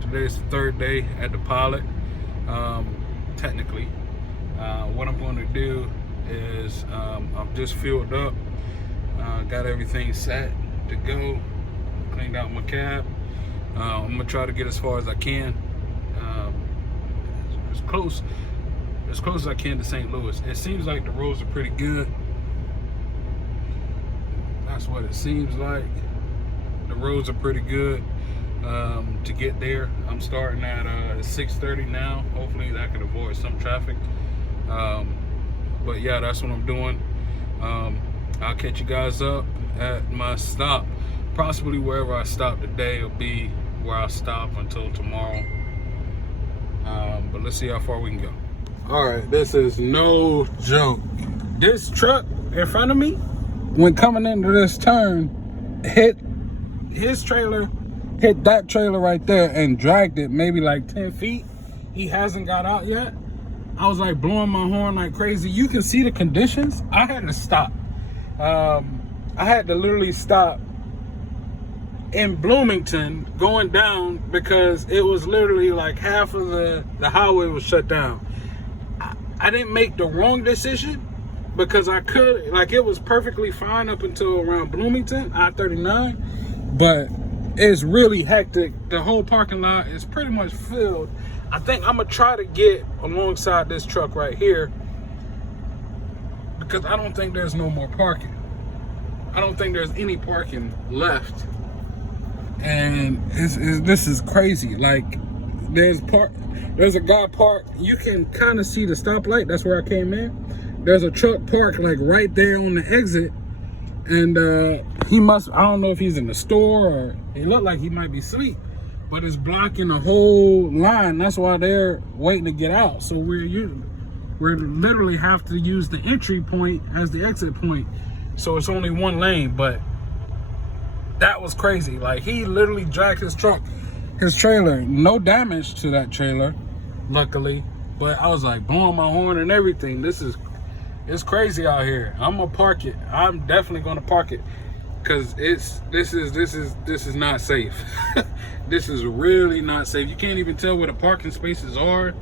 Today's the third day at the pilot. Technically, what I'm going to do is I've just filled up, got everything set to go, cleaned out my cab. I'm gonna try to get as far as I can, as close as I can to St. Louis. It seems like the roads are pretty good. That's what it seems like. The roads are pretty good to get there. I'm starting at 6:30 now. Hopefully I can avoid some traffic. But yeah, that's what I'm doing. I'll catch you guys up at my stop. Possibly wherever I stop today will be where I stop until tomorrow. But let's see how far we can go. All right, this is no joke. This truck in front of me, when coming into this turn, hit his trailer, hit that trailer right there and dragged it maybe like 10 feet. He hasn't got out yet. I was like blowing my horn like crazy. You can see the conditions. I had to stop. I had to literally stop in Bloomington going down because it was literally like half of the highway was shut down. I didn't make the wrong decision because I could, like, it was perfectly fine up until around Bloomington, I-39, but it's really hectic. The whole parking lot is pretty much filled. I think I'm gonna try to get alongside this truck right here because I don't think there's no more parking. I don't think there's any parking left. And this is crazy. Like, there's a guy parked. You can kind of see the stoplight. That's where I came in. There's a truck parked like right there on the exit, and he must, I don't know if he's in the store or it looked like he might be asleep, but it's blocking the whole line. That's why they're waiting to get out. So we're literally have to use the entry point as the exit point. So it's only one lane, but that was crazy. Like, he literally dragged his trailer. No damage to that trailer, luckily. But I was like blowing my horn and everything. It's crazy out here. I'm gonna park it. I'm definitely gonna park it because this is not safe. This is really not safe. You can't even tell where the parking spaces are.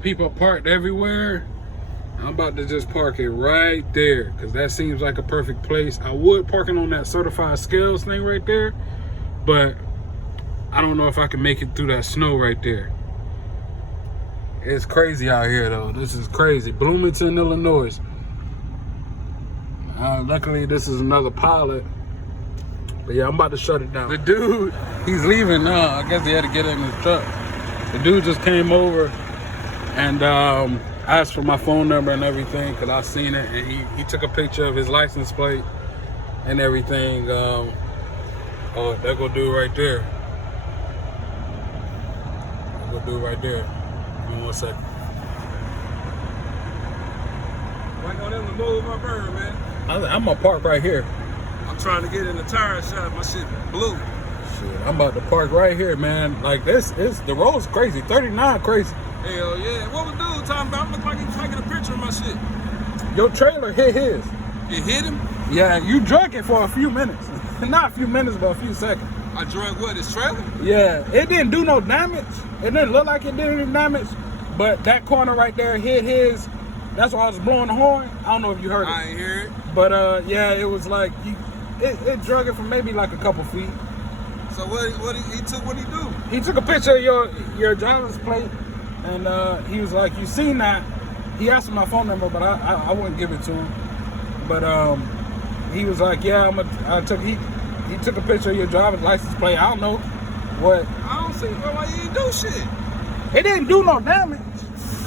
People are parked everywhere. I'm about to just park it right there because that seems like a perfect place. I would park it on that certified scales thing right there, but I don't know if I can make it through that snow right there. It's crazy out here though. This is crazy. Bloomington, Illinois. Luckily this is another pilot. But yeah, I'm about to shut it down. The dude, he's leaving now. I guess he had to get in his truck. The dude just came over and asked for my phone number and everything because I seen it, and he took a picture of his license plate and everything. Oh, that go dude right there. That go dude right there. Give me 1 second. Wait on them to move my bird, man. I'm gonna park right here. I'm trying to get in the tire shop. My shit blue. Shit, I'm about to park right here, man. Like, the road's crazy. 39 crazy. Hell yeah. What was dude talking about? Looked like he was taking a picture of my shit. Your trailer hit his. It hit him? Yeah, you drug it for a few minutes. Not a few minutes, but a few seconds. I drug what, his trailer? Yeah, it didn't do no damage. It didn't look like it did any damage, but that corner right there hit his. That's why I was blowing the horn. I don't know if you heard it. I ain't hear it. But yeah, it was like, it drug it for maybe like a couple feet. So what he do? He took a picture of your driver's plate, and he was like, you seen that? He asked for my phone number, but I wouldn't give it to him. But he was like, yeah, he took a picture of your driver's license plate. I don't know what. I don't see why you didn't do shit. It didn't do no damage.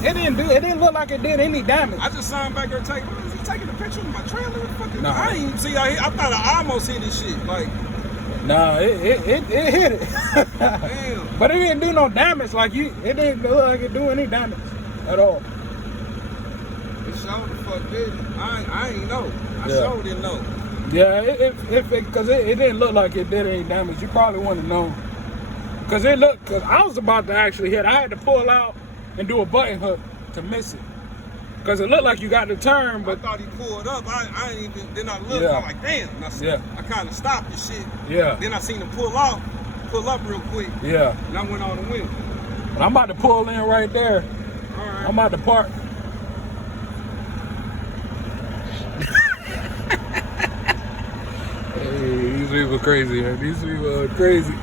It didn't look like it did any damage. I just signed back there taking a picture of my trailer. Fucking, nah. I didn't even see. I thought I almost hit this shit. Like, nah, it hit it. Damn. But it didn't do no damage. Like, it didn't look like it do any damage at all. It showed the fuck did. I ain't know. I sure didn't know. Yeah, because it didn't look like it did any damage. You probably wouldn't know. Because I was about to actually hit. I had to pull out and do a button hook to miss it. Because it looked like you got the turn, but I thought he pulled up. I ain't even, then I looked, I'm like, damn. I kind of stopped the shit. Yeah. Then I seen him pull off. pull up real quick. Yeah. And I went on the window. But I'm about to pull in right there. All right. I'm about to park. Hey, these people crazy, man. These people are crazy.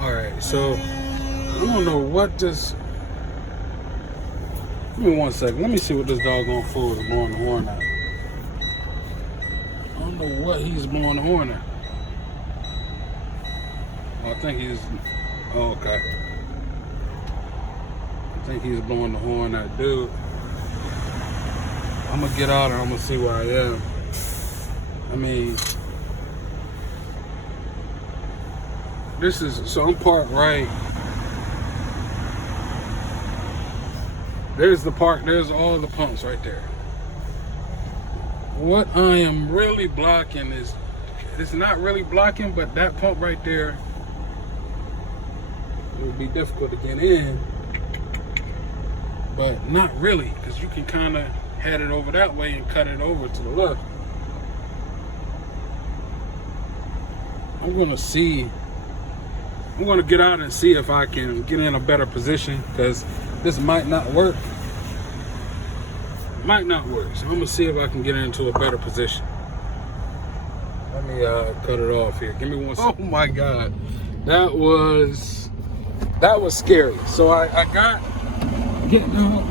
Alright, so I don't know what this. Give me 1 second. Let me see what this doggone fool is blowing the horn at. I don't know what he's blowing the horn at. Oh, I think he's. Oh, okay. I think he's blowing the horn at dude. I'm gonna get out and I'm gonna see where I am. I mean, this is, so I'm parked right. There's the park, there's all the pumps right there. What I am really blocking is, it's not really blocking, but that pump right there, it would be difficult to get in, but not really, because you can kind of head it over that way and cut it over to the left. I'm gonna get out and see if I can get in a better position, because this might not work. Might not work. So I'm gonna see if I can get into a better position. Let me cut it off here. Give me 1 second. Oh my God. That was scary. So I got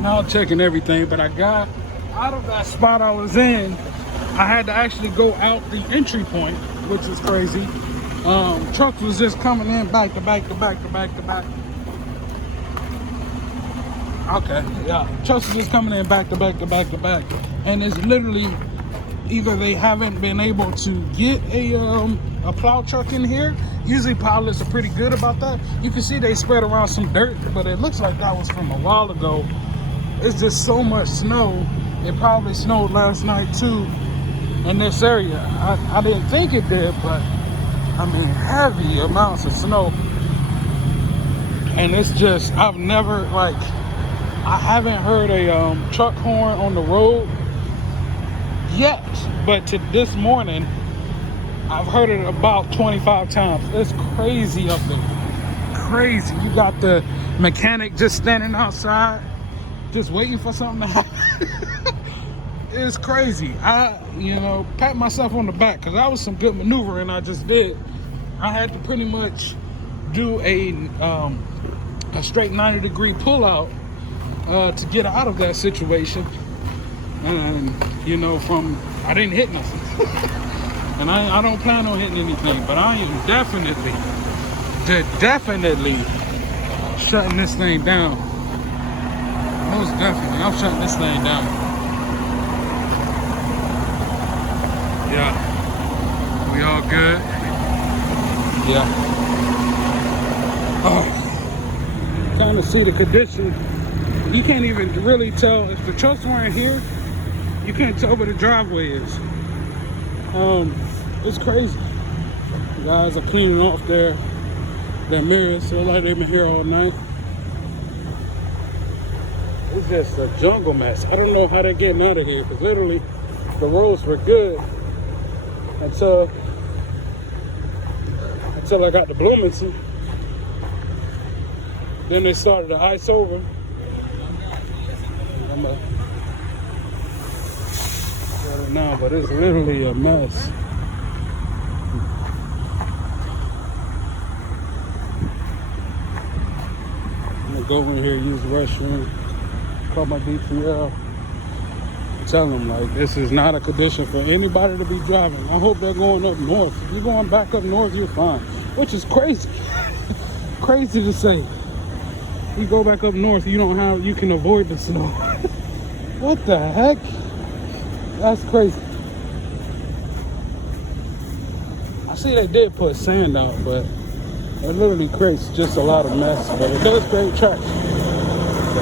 now checking everything, but I got out of that spot I was in. I had to actually go out the entry point, which is crazy. Trucks was just coming in back to back to back to back to back. Okay, yeah. Trucks was just coming in back to back to back to back. And it's literally either they haven't been able to get a plow truck in here. Usually pilots are pretty good about that. You can see they spread around some dirt, but it looks like that was from a while ago. It's just so much snow. It probably snowed last night too in this area. I didn't think it did, but I mean, heavy amounts of snow. And it's just, I haven't heard a truck horn on the road yet, but to this morning, I've heard it about 25 times. It's crazy up there. Crazy. You got the mechanic just standing outside, just waiting for something to happen. It's crazy. I, pat myself on the back, because that was some good maneuvering I just did. I had to pretty much do a straight 90-degree pullout to get out of that situation. And, I didn't hit nothing. And I don't plan on hitting anything, but I am definitely shutting this thing down. Most definitely, I'm shutting this thing down. Yeah, we all good? Yeah. Oh, kind of see the condition. You can't even really tell if the trucks weren't here. You can't tell where the driveway is. It's crazy. The guys are cleaning off their mirrors, so like they've been here all night. It's just a jungle mess. I don't know how they're getting out of here, because literally the roads were good until I got to Bloomington. Then they started to ice over. I'm now, but it's literally a mess. I'm gonna go in here, use the restroom, call my DPL, tell them like this is not a condition for anybody to be driving. I hope they're going up north. If you're going back up north, you're fine, which is crazy. Crazy to say. You go back up north, you can avoid the snow. What the heck? That's crazy. I see they did put sand out, but it literally creates just a lot of mess. But it does create traction. So,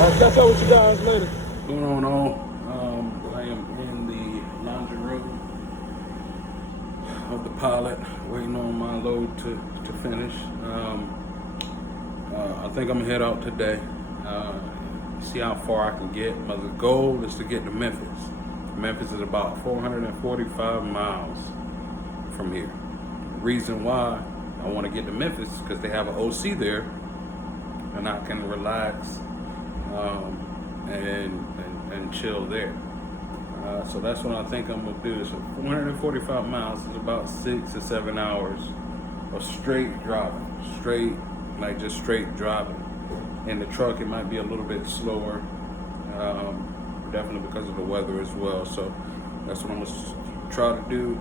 I'll catch up with you guys later. What's going on? I am in the laundry room of the pilot, waiting on my load to finish. I think I'm gonna head out today. see how far I can get. My goal is to get to Memphis. Memphis is about 445 miles from here. The reason why I want to get to Memphis is because they have an OC there, and I can relax and chill there. So that's what I think I'm gonna do. So 445 miles is about 6 to 7 hours of straight driving, straight driving. In the truck, it might be a little bit slower, definitely because of the weather as well. So that's what I'm gonna try to do.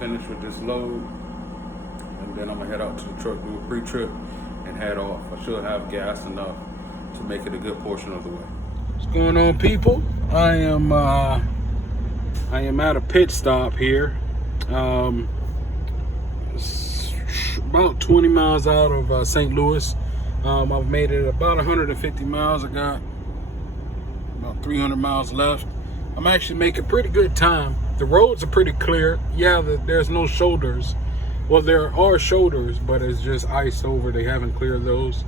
Finish with this load, and then I'm gonna head out to the truck, do a pre-trip, and head off. I should have gas enough to make it a good portion of the way. What's going on, people? I am at a pit stop here. About 20 miles out of St. Louis. I've made it about 150 miles. I got about 300 miles left. I'm actually making pretty good time. The roads are pretty clear. Yeah, there's no shoulders. Well, there are shoulders, but it's just iced over. They haven't cleared those,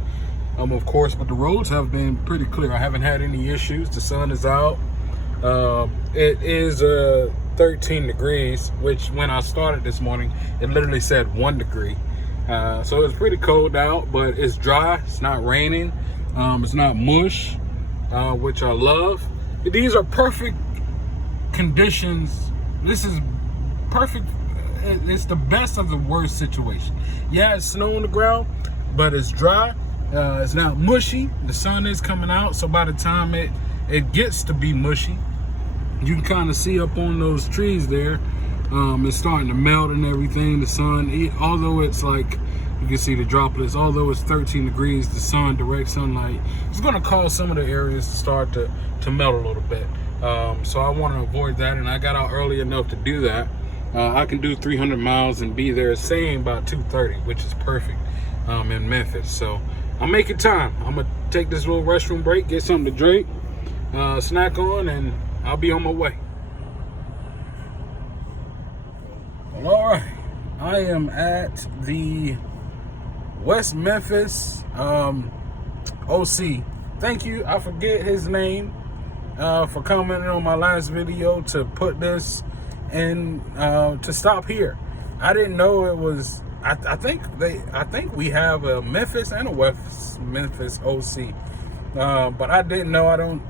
of course. But the roads have been pretty clear. I haven't had any issues. The sun is out. It is 13 degrees, which when I started this morning, it literally said 1 degree. So it's pretty cold out, but it's dry. It's not raining. It's not mush, which I love. These are perfect conditions. This is perfect. It's the best of the worst situation. Yeah, it's snow on the ground, but it's dry. It's not mushy. The sun is coming out, so by the time it gets to be mushy, you can kind of see up on those trees there. It's starting to melt and everything. The sun, although it's like, you can see the droplets, although it's 13 degrees, the sun, direct sunlight, it's going to cause some of the areas to start to melt a little bit. So I want to avoid that, and I got out early enough to do that. I can do 300 miles and be there saying about 2:30, which is perfect in Memphis. So I'm making time. I'm going to take this little restroom break, get something to drink, snack on, and I'll be on my way. Well, all right, I am at the West Memphis OC. Thank you. I forget his name for commenting on my last video to put this in to stop here. I didn't know it was. I think we have a Memphis and a West Memphis OC, but I didn't know.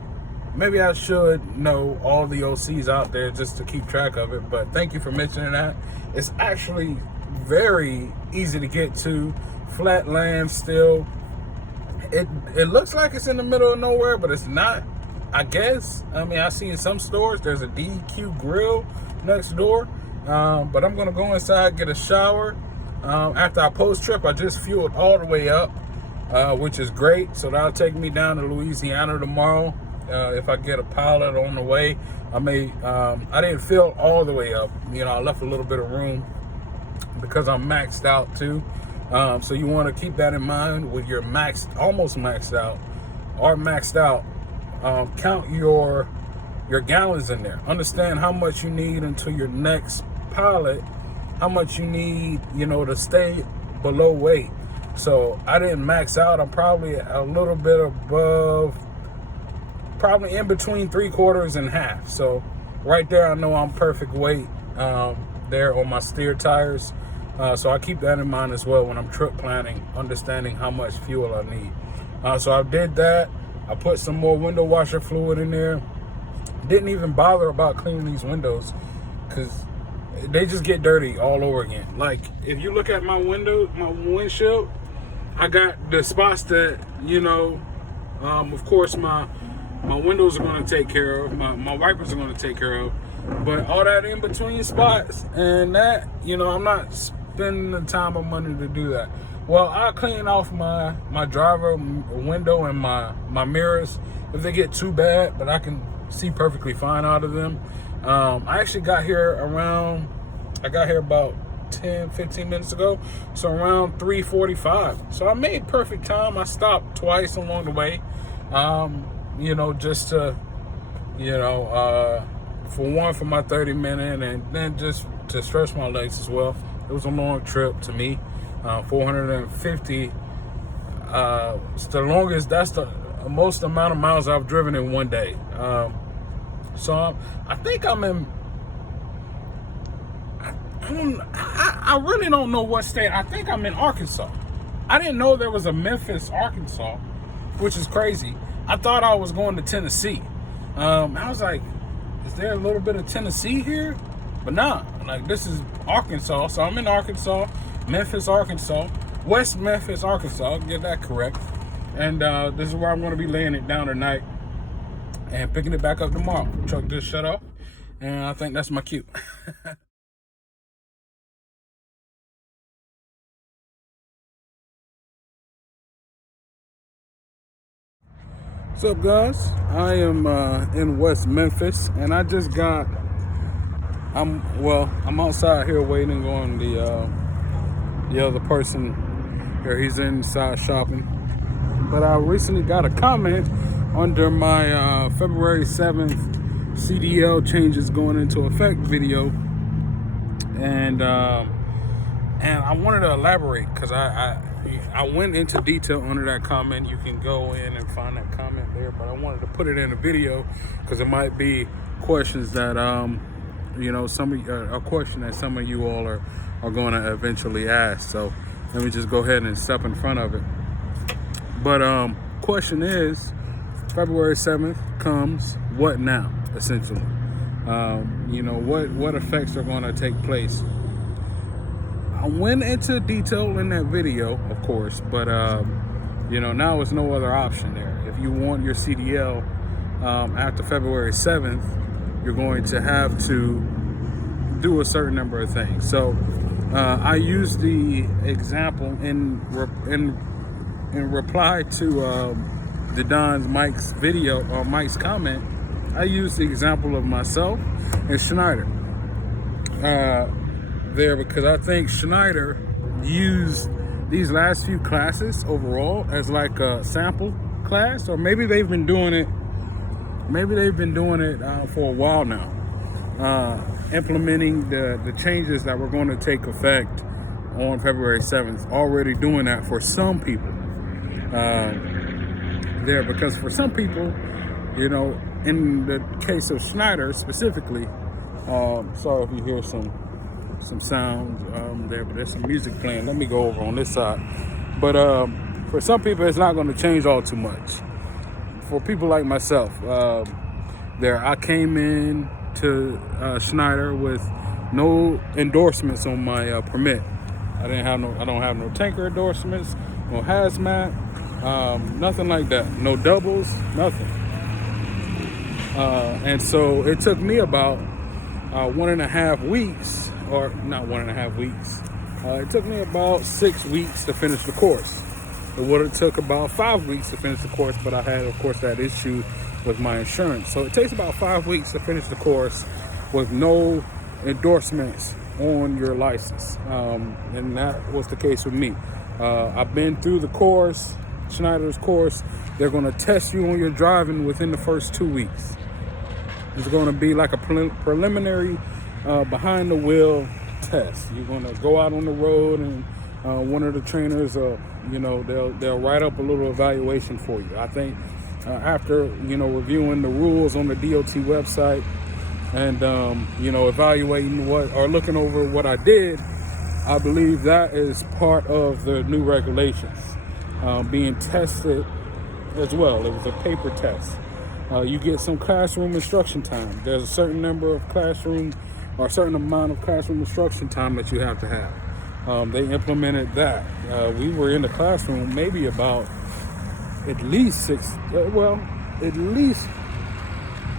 Maybe I should know all the OCs out there just to keep track of it. But thank you for mentioning that. It's actually very easy to get to. Flat land still. It looks like it's in the middle of nowhere, but it's not, I guess. I mean, I see in some stores there's a DQ grill next door. But I'm gonna go inside, get a shower. After our post trip, I just fueled all the way up, which is great. So that'll take me down to Louisiana tomorrow. If I get a pilot on the way, I may. I didn't fill all the way up. I left a little bit of room because I'm maxed out too. So you want to keep that in mind with your almost maxed out or maxed out. Count your gallons in there. Understand how much you need until your next pilot. How much you need, to stay below weight. So I didn't max out. I'm probably a little bit above. Probably in between 3/4 and half. So right there, I know I'm perfect weight there on my steer tires. So I keep that in mind as well when I'm trip planning, understanding how much fuel I need. So I did that. I put some more window washer fluid in there. Didn't even bother about cleaning these windows because they just get dirty all over again. Like if you look at my windshield, I got the spots that, of course my windows are going to take care of, my wipers are going to take care of, but all that in between spots and that, I'm not spending the time or money to do that. Well, I'll clean off my driver window and my mirrors if they get too bad, but I can see perfectly fine out of them. I actually got here about 10-15 minutes ago, so around 3:45. So I made perfect time. I stopped twice along the way. Just to, for my 30-minute, and then just to stretch my legs as well. It was a long trip to me, 450. It's the longest. That's the most amount of miles I've driven in one day. So I think I'm in. I really don't know what state. I think I'm in Arkansas. I didn't know there was a Memphis, Arkansas, which is crazy. I thought I was going to Tennessee. I was like, is there a little bit of Tennessee here? But nah, like this is Arkansas. So I'm in Arkansas, Memphis, Arkansas, West Memphis, Arkansas. Get that correct. And this is where I'm going to be laying it down tonight and picking it back up tomorrow. Truck just shut off, and I think that's my cue. What's up, guys? I am in West Memphis, and I just got. I'm outside here waiting on the other person here. He's inside shopping, but I recently got a comment under my February 7th CDL changes going into effect video, and I wanted to elaborate because I went into detail under that comment. You can go in and find that comment there, but I wanted to put it in a video because it might be questions that a question that some of you all are going to eventually ask. So let me just go ahead and step in front of it. But question is, February 7th comes, what now, essentially? What effects are going to take place? I went into detail in that video, of course, but now there's no other option there. If you want your CDL after February 7th, you're going to have to do a certain number of things. So I used the example in reply to the Mike's video or Mike's comment. I used the example of myself and Schneider there because I think Schneider used these last few classes overall as like a sample class, or maybe they've been doing it. For a while now, implementing the changes that were going to take effect on February 7th. Already doing that for some people there, because for some people, in the case of Schneider specifically, sorry if you hear some sounds there, but there's some music playing. Let me go over on this side. But for some people, it's not going to change all too much. For people like myself, I came in to Schneider with no endorsements on my permit. I don't have no tanker endorsements, no hazmat, nothing like that. No doubles, nothing. And so it took me about 1.5 weeks, or not 1.5 weeks. It took me about 6 weeks to finish the course. It would have took about 5 weeks to finish the course, but I had, of course, that issue with my insurance. So it takes about 5 weeks to finish the course with no endorsements on your license. And that was the case with me. I've been through the course, Schneider's course. They're going to test you on your driving within the first 2 weeks. It's going to be like a preliminary behind the wheel test. You're going to go out on the road, and one of the trainers, they'll write up a little evaluation for you. I think after reviewing the rules on the DOT website and evaluating looking over what I did, I believe that is part of the new regulations being tested as well. It was a paper test. You get some classroom instruction time. There's a certain number of classroom or a certain amount of classroom instruction time that you have to have. They implemented that. We were in the classroom maybe about at least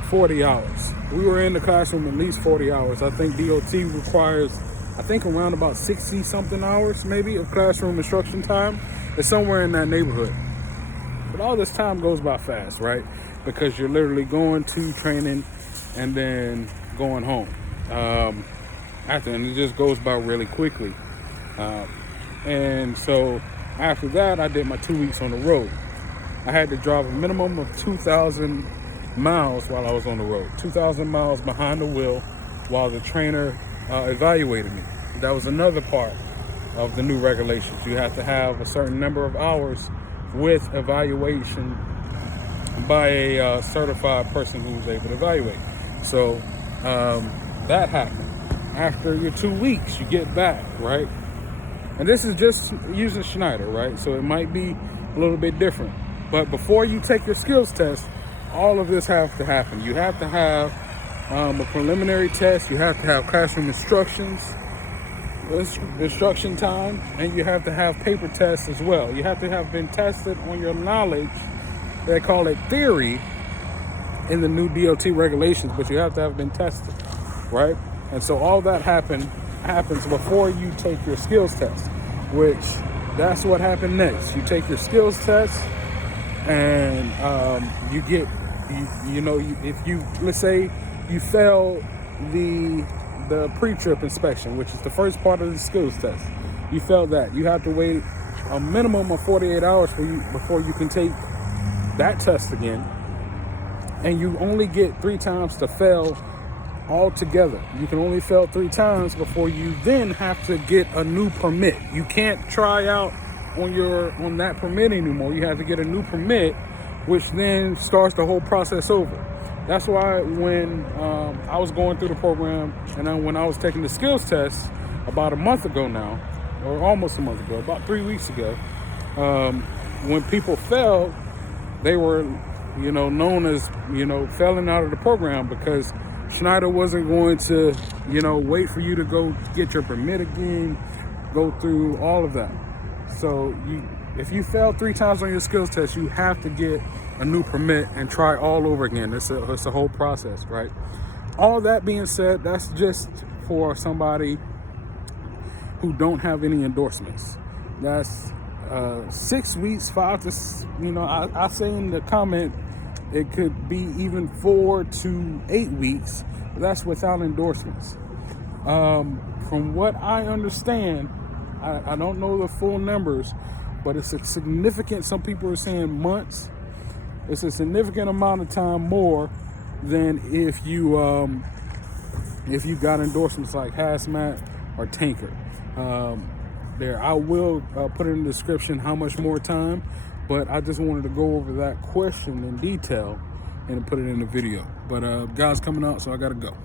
40 hours. We were in the classroom at least 40 hours. I think DOT requires, around about 60 something hours maybe of classroom instruction time. It's somewhere in that neighborhood. But all this time goes by fast, right? Because you're literally going to training and then going home after, and it just goes by really quickly. And so after that, I did my 2 weeks on the road. I had to drive a minimum of 2,000 miles while I was on the road. 2,000 miles behind the wheel while the trainer evaluated me. That was another part of the new regulations. You have to have a certain number of hours with evaluation by a certified person who was able to evaluate. So that happened. After your 2 weeks, you get back, right? And this is just using Schneider, right? So it might be a little bit different. But before you take your skills test, all of this has to happen. You have to have a preliminary test. You have to have classroom instruction time, and you have to have paper tests as well. You have to have been tested on your knowledge. They call it theory in the new DOT regulations, but you have to have been tested, right? And so all that happens before you take your skills test, which that's what happened next. You take your skills test, and you get, if you, let's say you fail the pre-trip inspection, which is the first part of the skills test. You failed that. You have to wait a minimum of 48 hours before you can take that test again. And you only get 3 times to fail altogether. You can only fail 3 times before you then have to get a new permit. You can't try out on that permit anymore. You have to get a new permit, which then starts the whole process over. That's why when I was going through the program, and then when I was taking the skills test about a month ago now, or almost a month ago, about 3 weeks ago, when people failed, they were, known as, failing out of the program, because Schneider wasn't going to, wait for you to go get your permit again, go through all of that. So if you fail 3 times on your skills test, you have to get a new permit and try all over again. It's a whole process, right? All that being said, that's just for somebody who don't have any endorsements. That's 6 weeks, 5 to, I say in the comment, it could be even 4 to 8 weeks. But that's without endorsements. From what I understand, I don't know the full numbers, but it's a significant, some people are saying months. It's a significant amount of time more than if you got endorsements like hazmat or tanker. I will put in the description how much more time, but I just wanted to go over that question in detail and put it in the video. But guys coming out, so I gotta go.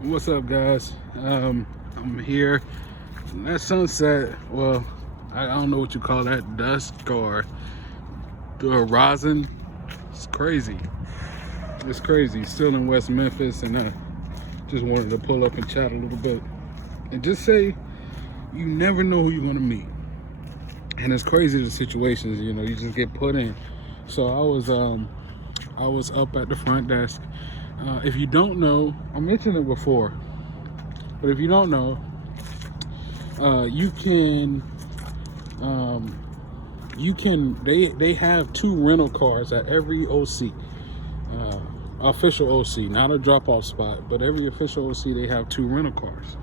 What's up, guys? I'm here. That sunset, well, I don't know what you call that, dusk or horizon. It's crazy. It's crazy. Still in West Memphis, and I just wanted to pull up and chat a little bit and just say, you never know who you're gonna meet. And it's crazy, the situations, you just get put in. So I was up at the front desk. If you don't know, I mentioned it before, but if you don't know, they have 2 rental cars at every OC, official OC, not a drop-off spot, but every official OC, they have 2 rental cars.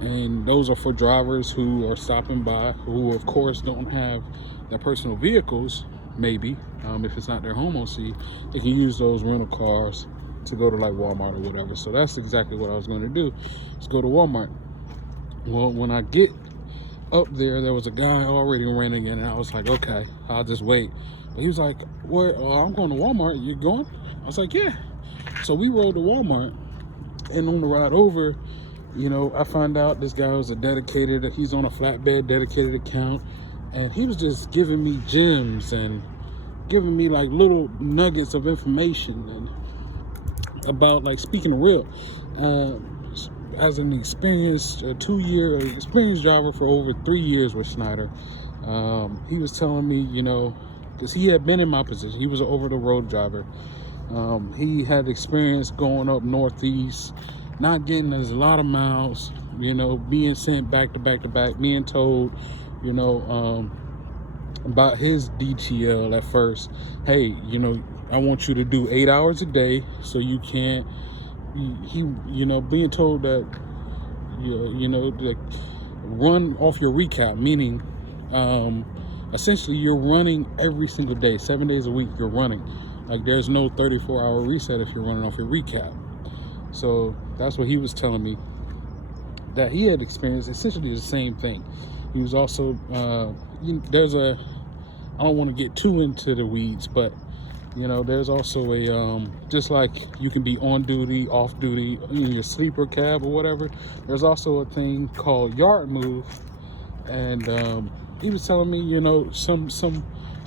And those are for drivers who are stopping by, who of course don't have their personal vehicles, maybe, if it's not their home OC, they can use those rental cars to go to like Walmart or whatever. So that's exactly what I was going to do, is go to Walmart. Well, when I get up there was a guy already renting it, and I was like, okay, I'll just wait. But he was like, where? I'm going to Walmart. You going? I was like, yeah. So we rode to Walmart, and on the ride over, I find out this guy was he's on a flatbed dedicated account, and he was just giving me gems and giving me like little nuggets of information and about, like, speaking real, as an experienced 2-year experienced driver for over 3 years with Schneider. He was telling me, because he had been in my position, he was an over-the-road driver. He had experience going up northeast, not getting as a lot of miles, being sent back to back to back, being told, about his DTL at first. Hey, I want you to do 8 hours a day, so you can't, being told that, that run off your recap, meaning essentially you're running every single day, 7 days a week. You're running. Like there's no 34-hour reset if you're running off your recap. So that's what he was telling me, that he had experienced essentially the same thing. He was also I don't want to get too into the weeds, but there's also a just like you can be on duty, off duty, in your sleeper cab or whatever. There's also a thing called yard move, and he was telling me some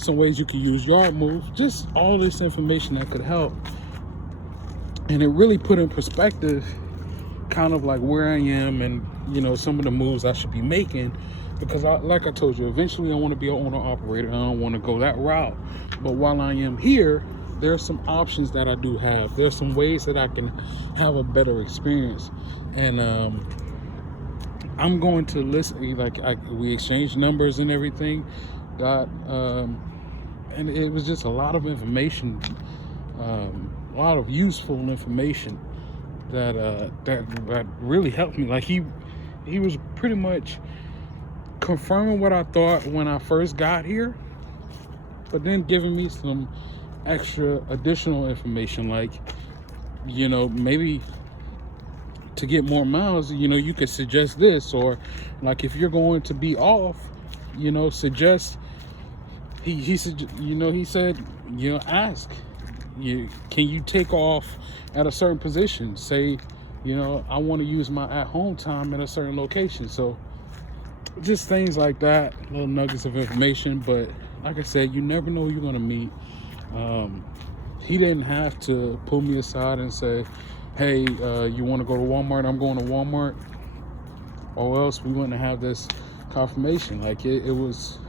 ways you can use yard move. Just all this information that could help, and it really put in perspective kind of like where I am and some of the moves I should be making, because like I told you, eventually I want to be an owner operator. I don't want to go that route, but while I am here, there's some options that I do have. There's some ways that I can have a better experience, and I'm going to listen. We exchanged numbers and everything, and it was just a lot of information, a lot of useful information that really helped me. Like he was pretty much confirming what I thought when I first got here, but then giving me some extra additional information, like maybe to get more miles, you could suggest this, or like if you're going to be off, suggest. He said, ask can you take off at a certain position? Say, I want to use my at-home time at a certain location. So just things like that, little nuggets of information. But like I said, you never know who you're going to meet. He didn't have to pull me aside and say, hey, you want to go to Walmart? I'm going to Walmart. Or else we wouldn't have this confirmation. Like it was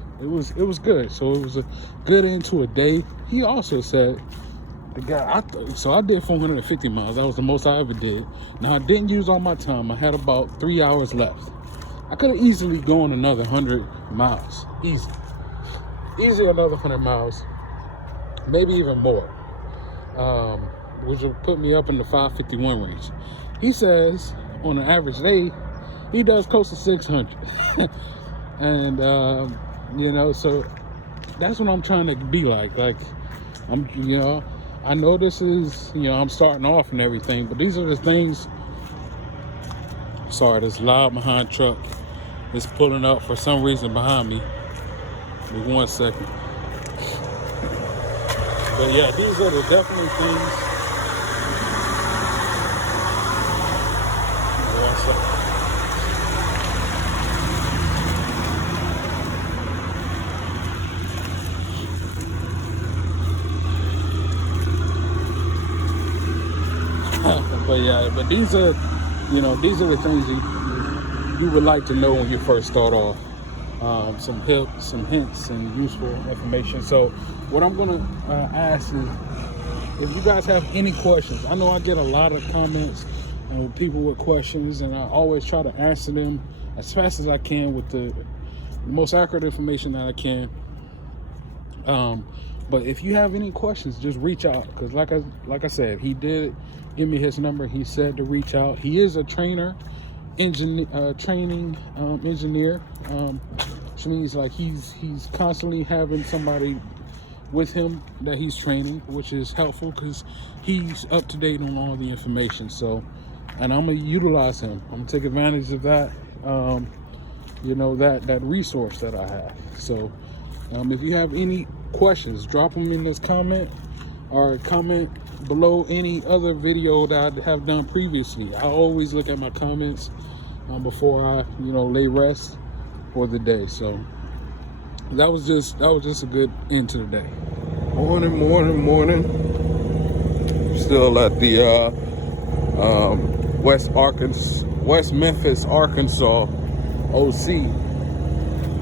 good. So it was a good end to a day. He also said, the guy, so I did 450 miles. That was the most I ever did. Now I didn't use all my time. I had about 3 hours left. I could have easily gone another 100 miles. Easy another 100 miles. Maybe even more. Which would put me up in the 551 range. He says on an average day, he does close to 600. And, so that's what I'm trying to be like. Like, I know this is, I'm starting off and everything, but these are the things. Sorry, this loud behind truck is pulling up for some reason behind me. Give me 1 second. But yeah, these are the definitely things. 1 second. But these are the things you would like to know when you first start off. Some hints and useful information. So what I'm gonna ask is, if you guys have any questions, I know I get a lot of comments with people with questions, and I always try to answer them as fast as I can with the most accurate information that I can. But if you have any questions, just reach out, because like I said, he did give me his number. He said to reach out. He is a training engineer, which means like he's constantly having somebody with him that he's training, which is helpful because he's up to date on all the information. So, and I'm gonna utilize him. I'm gonna take advantage of that, that resource that I have. So, if you have any questions, drop them in this comment, or comment below any other video that I have done previously. I always look at my comments before I lay rest for the day. So that was just a good end to the day. Morning. Still at the West Memphis, Arkansas OC,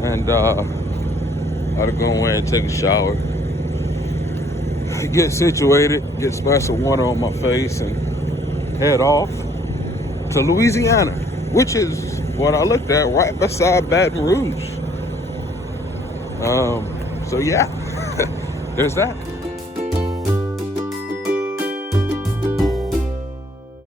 and gotta go away and take a shower, get situated, get splash of water on my face, and head off to Louisiana, which is what I looked at, right beside Baton Rouge. So yeah, there's that.